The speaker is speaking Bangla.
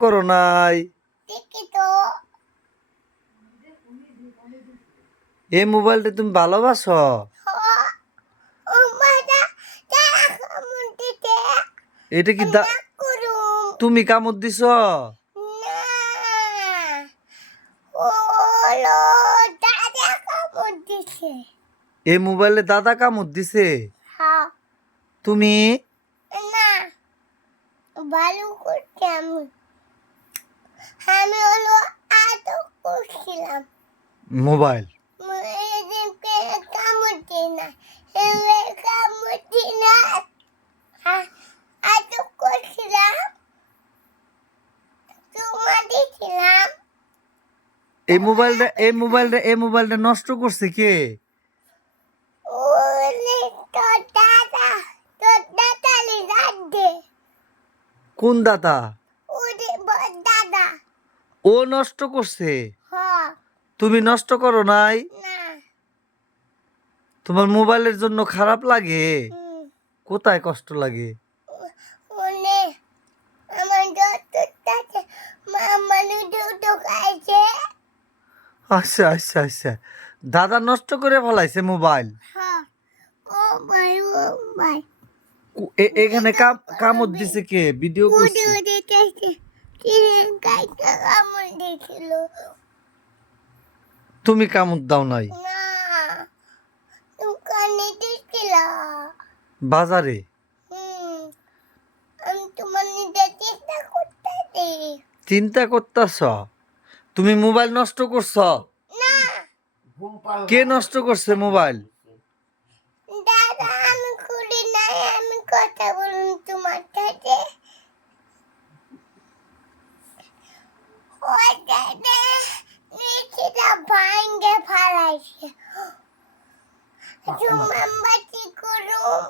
করো নাই দেখি তো এই মোবাইলটা তুমি ভালোবাসো? ও মাটা কামড় দিতে এটা কি না করুম তুমি কামড় দিছ? না ওলো দাদা কামড় দিছে এই মোবাইলে দাদা কামড় দিছে? হ্যাঁ তুমি না ভালো করতে আমি হলো আদর করছিলাম মোবাইল এদিকে কামড় দিই না এবার কামড় দিই না আদর করছিলাম চুমা দিছিলাম এই মোবাইলটা নষ্ট করছে কে? ওলে তোর দাদা লিজাদে কোন দাদা? ওরে দাদা ও নষ্ট করছে? হ্যাঁ তুমি নষ্ট করো নাই? না তোমার মোবাইলের জন্য খারাপ লাগে? হুম কোথায় কষ্ট লাগে? ওনে আমার দত্তটাতে মামানু দুটো খাইছে আচ্ছা আচ্ছা আচ্ছা, দাদা নষ্ট করে ফেলাইছে মোবাইল। হ্যাঁ ও ভাই এখানে কামড় দিছে কে? ভিডিও উড়ে করছে? উড়ে গেছে চিড়ে গাইতে কামড় দিয়েছিল তুমি কামড় দাও নাই? না দোকানে দিয়েছিল বাজারে? আমি তোমার নিজের চেষ্টা করতেছি চিন্তা করতেছ? তুমি মোবাইল নষ্ট করছ? না কে নষ্ট করছে মোবাইল? দাদা আমি খুলি নাই আমি কথা বলুন তোমার সাথে ওই দাদা নিচেটা ভাঙ্গে ফেলাইছে তোমার বাচ্চি করুন